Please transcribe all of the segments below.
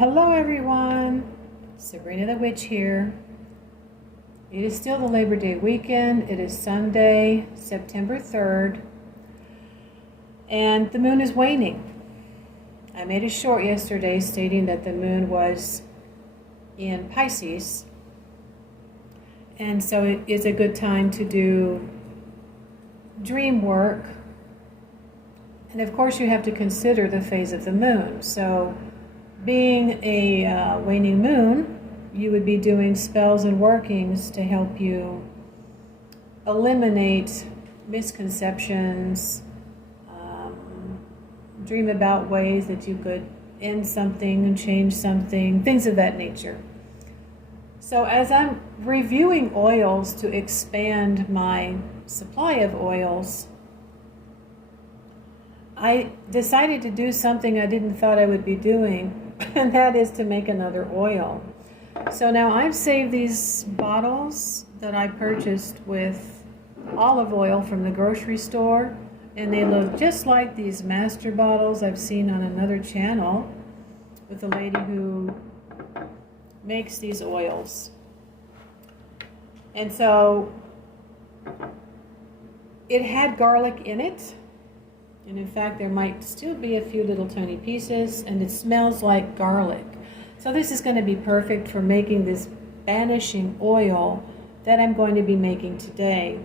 Hello everyone, Sabrina the Witch here. It is still the Labor Day weekend. It is Sunday, September 3rd, and the moon is waning. I made a short yesterday stating that the moon was in Pisces, and so it is a good time to do dream work. And of course you have to consider the phase of the moon. So being a waning moon, you would be doing spells and workings to help you eliminate misconceptions, dream about ways that you could end something and change something, things of that nature. So as I'm reviewing oils to expand my supply of oils, I decided to do something I didn't thought I would be doing, and that is to make another oil. So now I've saved these bottles that I purchased with olive oil from the grocery store, and they look just like these master bottles I've seen on another channel with a lady who makes these oils. And so it had garlic in it. And in fact, there might still be a few little tiny pieces, and it smells like garlic. So this is going to be perfect for making this banishing oil that I'm going to be making today.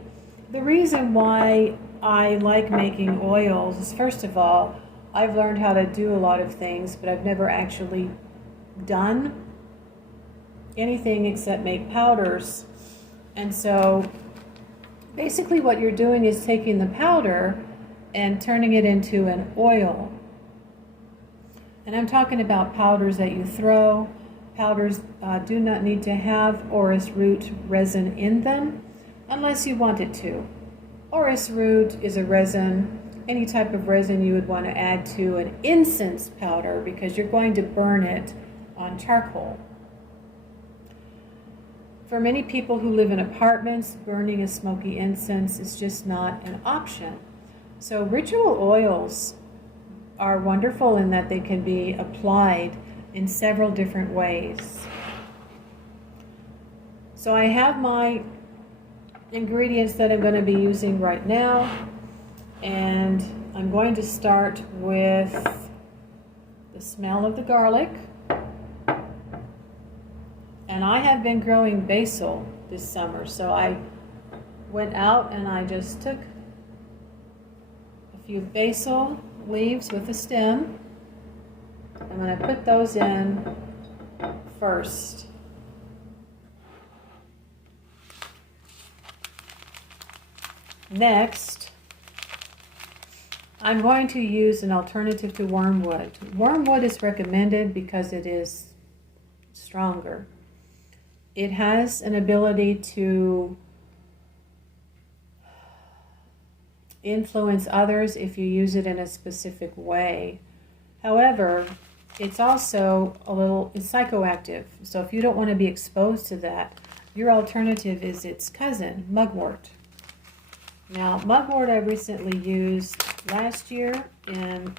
The reason why I like making oils is, first of all, I've learned how to do a lot of things, but I've never actually done anything except make powders. And so basically what you're doing is taking the powder and turning it into an oil. And I'm talking about powders that you throw. Powders do not need to have orris root resin in them unless you want it to. Orris root is a resin, any type of resin you would want to add to an incense powder because you're going to burn it on charcoal. For many people who live in apartments, burning a smoky incense is just not an option. So ritual oils are wonderful in that they can be applied in several different ways. So I have my ingredients that I'm going to be using right now, and I'm going to start with the smell of the garlic. And I have been growing basil this summer, so I went out and I just took a few basil leaves with a stem. I'm going to put those in first. Next, I'm going to use an alternative to wormwood. Wormwood is recommended because it is stronger. It has an ability to influence others if you use it in a specific way. However, it's also it's psychoactive. So if you don't want to be exposed to that, your alternative is its cousin, mugwort. Now, mugwort I recently used last year in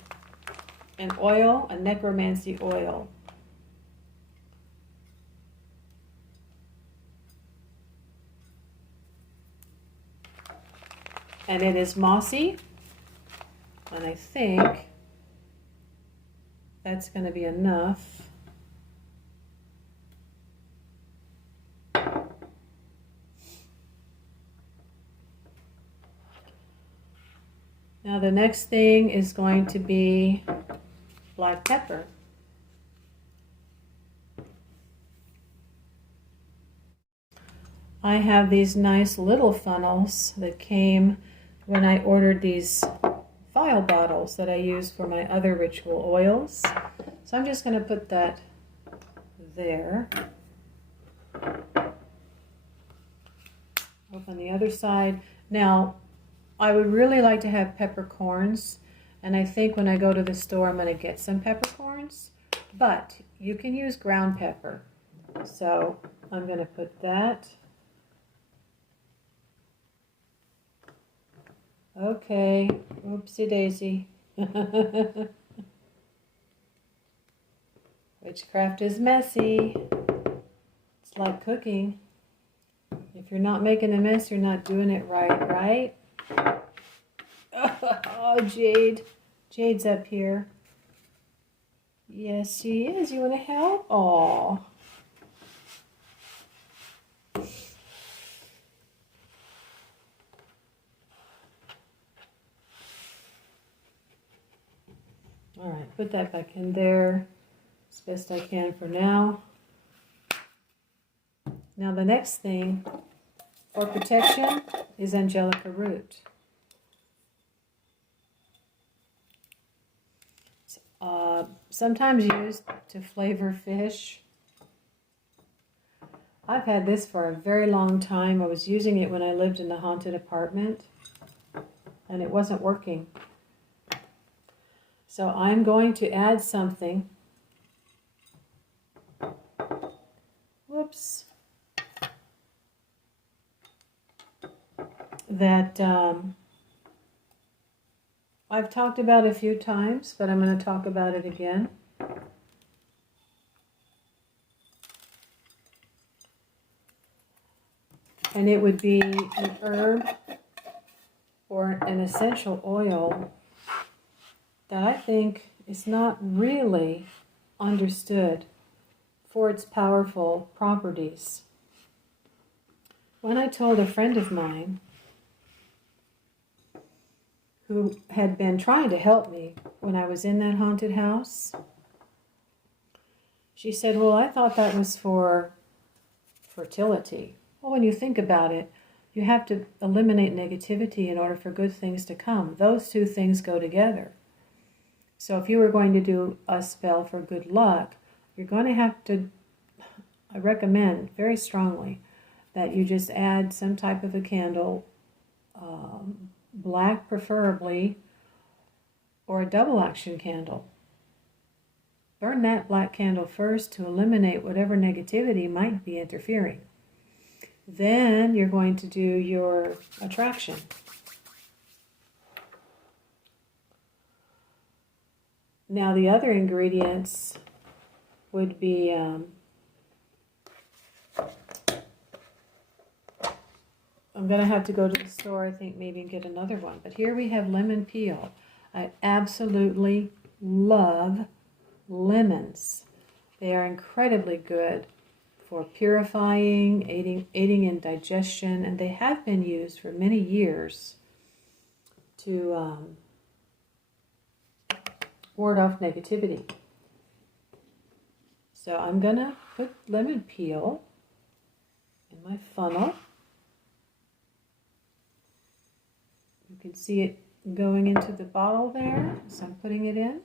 an oil, a necromancy oil. And it is mossy, and I think that's going to be enough. Now the next thing is going to be black pepper. I have these nice little funnels that came when I ordered these vial bottles that I use for my other ritual oils. So I'm just going to put that there. Open the other side. Now, I would really like to have peppercorns, and I think when I go to the store I'm going to get some peppercorns, but you can use ground pepper. So I'm going to put that. Okay, oopsie daisy. Witchcraft is messy. It's like cooking. If you're not making a mess, you're not doing it right, right? Oh, Jade. Jade's up here. Yes, she is. You want to help? Aw. All right, put that back in there as best I can for now. Now the next thing for protection is angelica root. Sometimes used to flavor fish. I've had this for a very long time. I was using it when I lived in a haunted apartment, and it wasn't working. So I'm going to add something. Whoops. That I've talked about a few times, but I'm going to talk about it again. And it would be an herb or an essential oil that I think is not really understood for its powerful properties. When I told a friend of mine who had been trying to help me when I was in that haunted house, she said, well, I thought that was for fertility. Well, when you think about it, you have to eliminate negativity in order for good things to come. Those two things go together. So if you were going to do a spell for good luck, you're going to have to, I recommend very strongly that you just add some type of a candle, black preferably, or a double action candle. Burn that black candle first to eliminate whatever negativity might be interfering. Then you're going to do your attraction. Now the other ingredients would be I'm going to have to go to the store, I think, maybe and get another one. But here we have lemon peel. I absolutely love lemons. They are incredibly good for purifying, aiding in digestion, and they have been used for many years to ward off negativity. So I'm going to put lemon peel in my funnel. You can see it going into the bottle there, so I'm putting it in.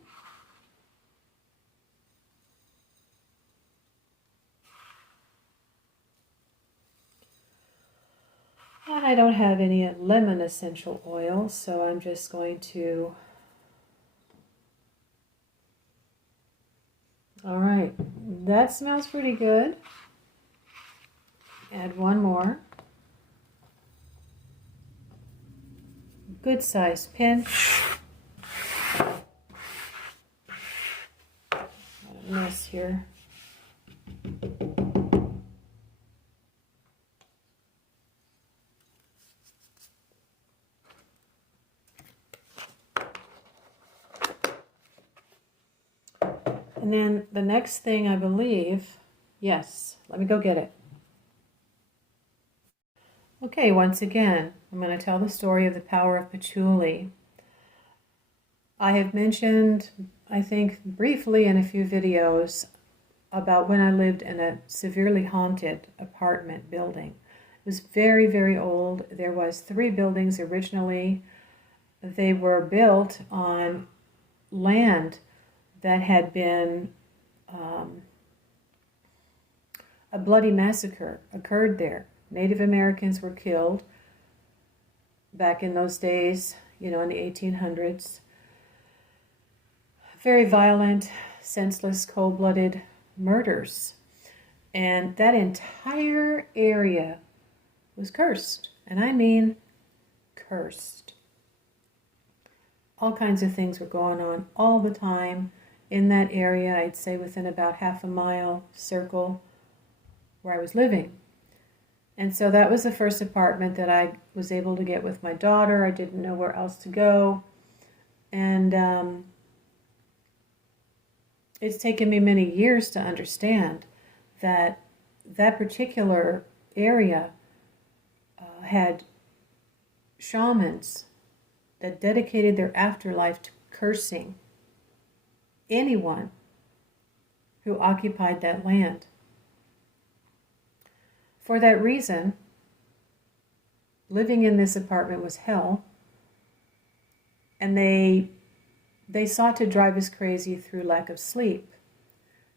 And I don't have any lemon essential oil, so I'm just going to... All right, that smells pretty good. Add one more. Good sized pinch. Got a mess here. And then the next thing, I believe, yes, let me go get it. Okay, once again, I'm going to tell the story of the power of patchouli. I have mentioned, I think, briefly in a few videos about when I lived in a severely haunted apartment building. It was very, very old. There was 3 buildings originally. They were built on land that had been a bloody massacre occurred there. Native Americans were killed back in those days, you know, in the 1800s. Very violent, senseless, cold-blooded murders. And that entire area was cursed. And I mean cursed. All kinds of things were going on all the time. in that area, I'd say within about half a mile circle where I was living. And so that was the first apartment that I was able to get with my daughter. I didn't know where else to go. And it's taken me many years to understand that that particular area had shamans that dedicated their afterlife to cursing anyone who occupied that land. For that reason, living in this apartment was hell, and they sought to drive us crazy through lack of sleep.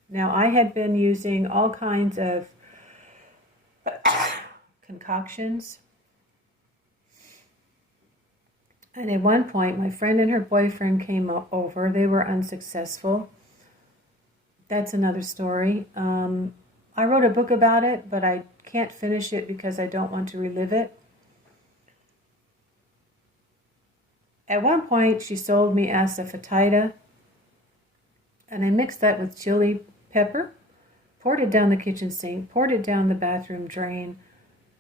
Now, I had been using all kinds of concoctions, and at one point, my friend and her boyfriend came over. They were unsuccessful. That's another story. I wrote a book about it, but I can't finish it because I don't want to relive it. At one point, she sold me asafoetida, and I mixed that with chili pepper, poured it down the kitchen sink, poured it down the bathroom drain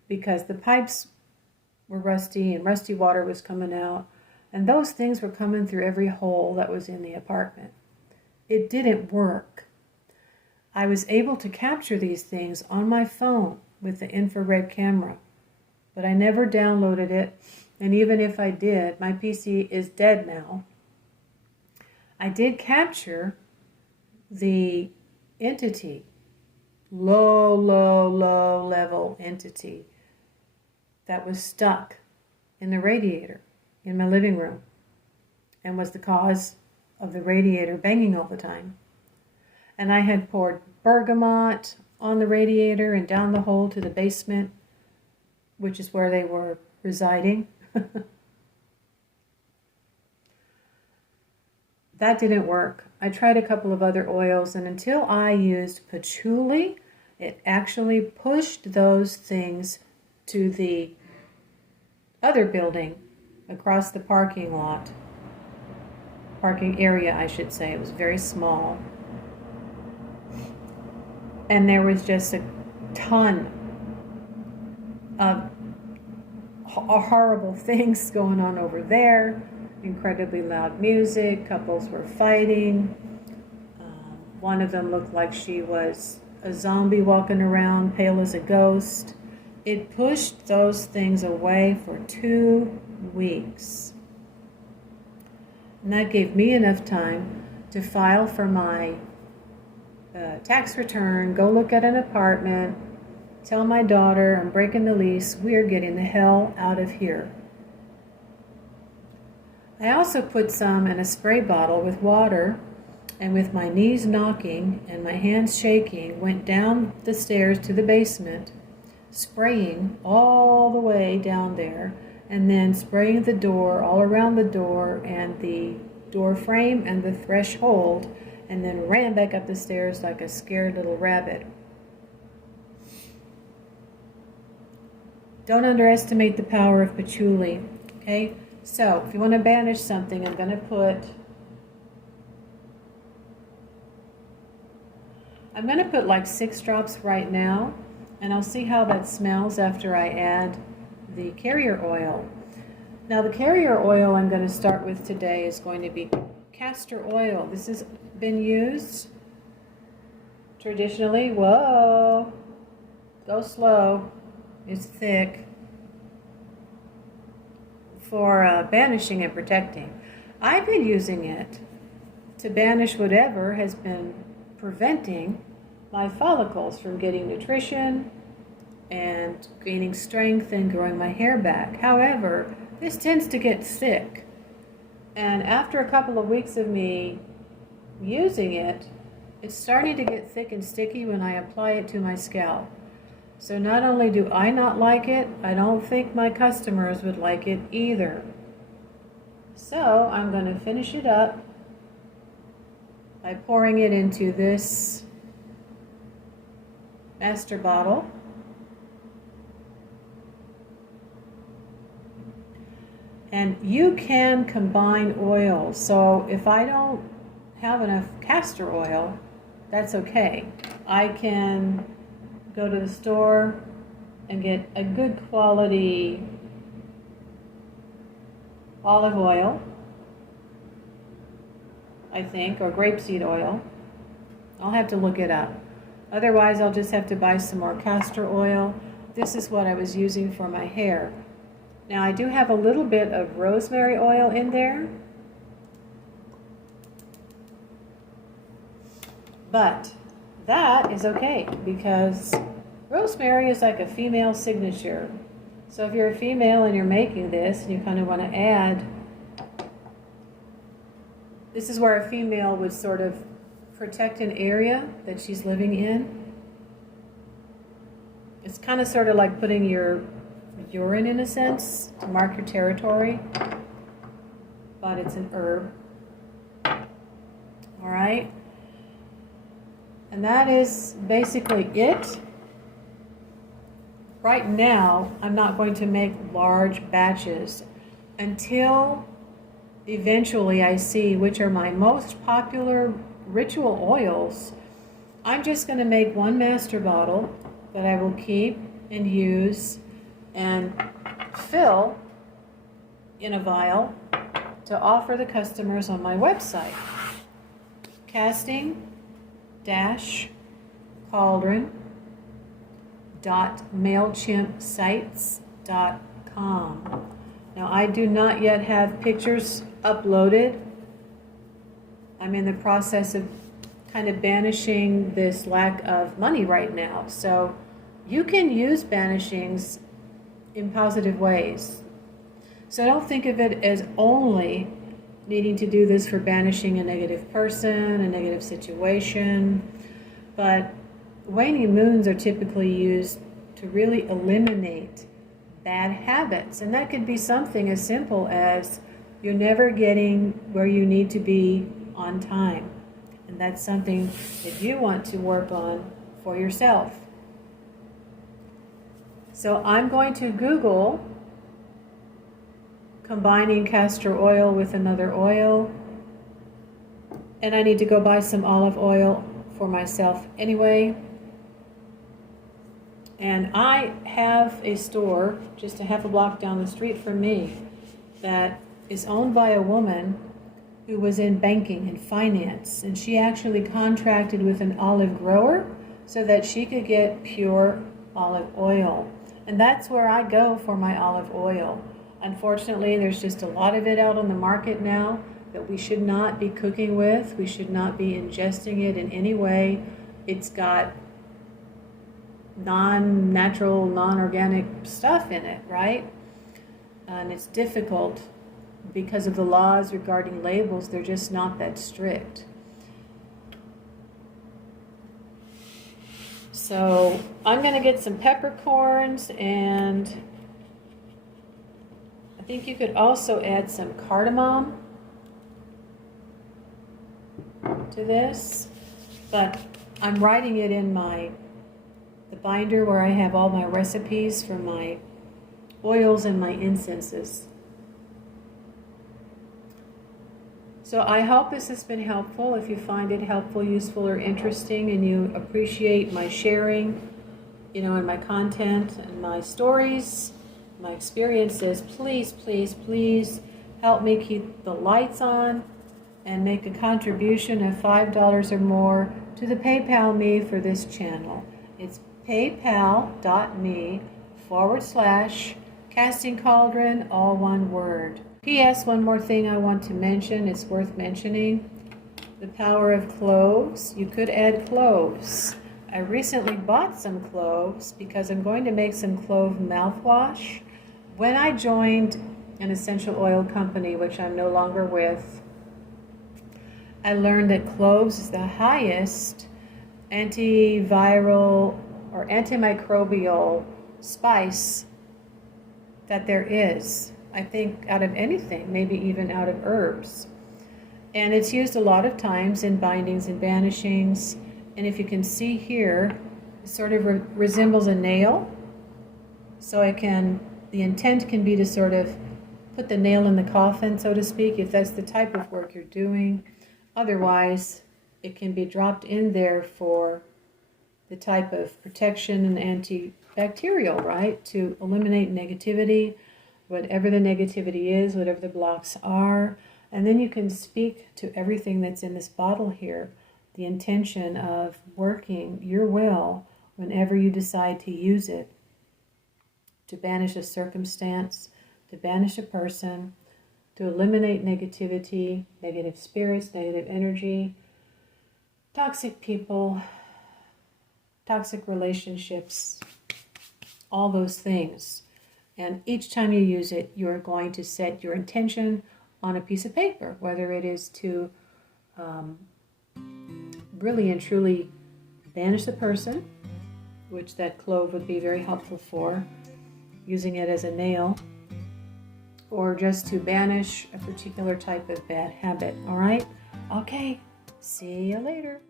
because the pipes were rusty and rusty water was coming out, and those things were coming through every hole that was in the apartment. It didn't work. I was able to capture these things on my phone with the infrared camera, but I never downloaded it, and even if I did, my PC is dead now. I did capture the entity, low level entity that was stuck in the radiator in my living room and was the cause of the radiator banging all the time. And I had poured bergamot on the radiator and down the hole to the basement, which is where they were residing. That didn't work. I tried a couple of other oils, and until I used patchouli, it actually pushed those things to the other building across the parking area, I should say. It was very small. And there was just a ton of horrible things going on over there. Incredibly loud music. Couples were fighting. One of them looked like she was a zombie walking around, pale as a ghost. It pushed those things away for 2 weeks. And that gave me enough time to file for my tax return, go look at an apartment, tell my daughter I'm breaking the lease, we're getting the hell out of here. I also put some in a spray bottle with water, and with my knees knocking and my hands shaking, went down the stairs to the basement, spraying all the way down there, and then spraying the door, all around the door and the door frame and the threshold, and then ran back up the stairs like a scared little rabbit. Don't underestimate the power of patchouli, okay? So, if you want to banish something, I'm going to put like 6 drops right now, and I'll see how that smells after I add the carrier oil. Now, the carrier oil I'm going to start with today is going to be castor oil. This has been used traditionally. Whoa, go slow. It's thick. For banishing and protecting. I've been using it to banish whatever has been preventing my follicles from getting nutrition and gaining strength and growing my hair back. However, this tends to get thick. And after a couple of weeks of me using it, it's starting to get thick and sticky when I apply it to my scalp. So not only do I not like it, I don't think my customers would like it either. So I'm going to finish it up by pouring it into this master bottle. And you can combine oils. So if I don't have enough castor oil, that's okay. I can go to the store and get a good quality olive oil, I think, or grapeseed oil. I'll have to look it up. Otherwise, I'll just have to buy some more castor oil. This is what I was using for my hair. Now, I do have a little bit of rosemary oil in there, but that is okay because rosemary is like a female signature. So if you're a female and you're making this and you kind of want to add, this is where a female would sort of protect an area that she's living in. It's kind of sort of like putting your urine in a sense to mark your territory, but it's an herb. All right. And that is basically it. Right now, I'm not going to make large batches until eventually I see which are my most popular ritual oils. I'm just going to make one master bottle that I will keep and use and fill in a vial to offer the customers on my website. casting-cauldron.mailchimpsites.com. Now, I do not yet have pictures uploaded. I'm in the process of kind of banishing this lack of money right now. So you can use banishings in positive ways. So don't think of it as only needing to do this for banishing a negative person, a negative situation, but waning moons are typically used to really eliminate bad habits. And that could be something as simple as you're never getting where you need to be on time. And that's something that you want to work on for yourself. So I'm going to Google combining castor oil with another oil. And I need to go buy some olive oil for myself anyway. And I have a store just a half a block down the street from me that is owned by a woman who was in banking and finance. And she actually contracted with an olive grower so that she could get pure olive oil. And that's where I go for my olive oil. Unfortunately, there's just a lot of it out on the market now that we should not be cooking with. We should not be ingesting it in any way. It's got non-natural, non-organic stuff in it, right? And it's difficult because of the laws regarding labels. They're just not that strict. So I'm going to get some peppercorns, and I think you could also add some cardamom to this, but I'm writing it in the binder where I have all my recipes for my oils and my incenses. So I hope this has been helpful. If you find it helpful, useful, or interesting, and you appreciate my sharing, and my content and my stories, my experiences, please, please, please help me keep the lights on and make a contribution of $5 or more to the PayPal me for this channel. It's paypal.me/casting cauldron, all one word. P.S. One more thing I want to mention, it's worth mentioning, the power of cloves. You could add cloves. I recently bought some cloves because I'm going to make some clove mouthwash. When I joined an essential oil company, which I'm no longer with, I learned that cloves is the highest antiviral or antimicrobial spice that there is. I think out of anything, maybe even out of herbs. And it's used a lot of times in bindings and banishings. And if you can see here, it sort of resembles a nail. So the intent can be to sort of put the nail in the coffin, so to speak, if that's the type of work you're doing. Otherwise, it can be dropped in there for the type of protection and antibacterial, right? To eliminate negativity, whatever the negativity is, whatever the blocks are. And then you can speak to everything that's in this bottle here, the intention of working your will whenever you decide to use it, to banish a circumstance, to banish a person, to eliminate negativity, negative spirits, negative energy, toxic people, toxic relationships, all those things. And each time you use it, you're going to set your intention on a piece of paper, whether it is to really and truly banish the person, which that clove would be very helpful for, using it as a nail, or just to banish a particular type of bad habit. All right? Okay, see you later.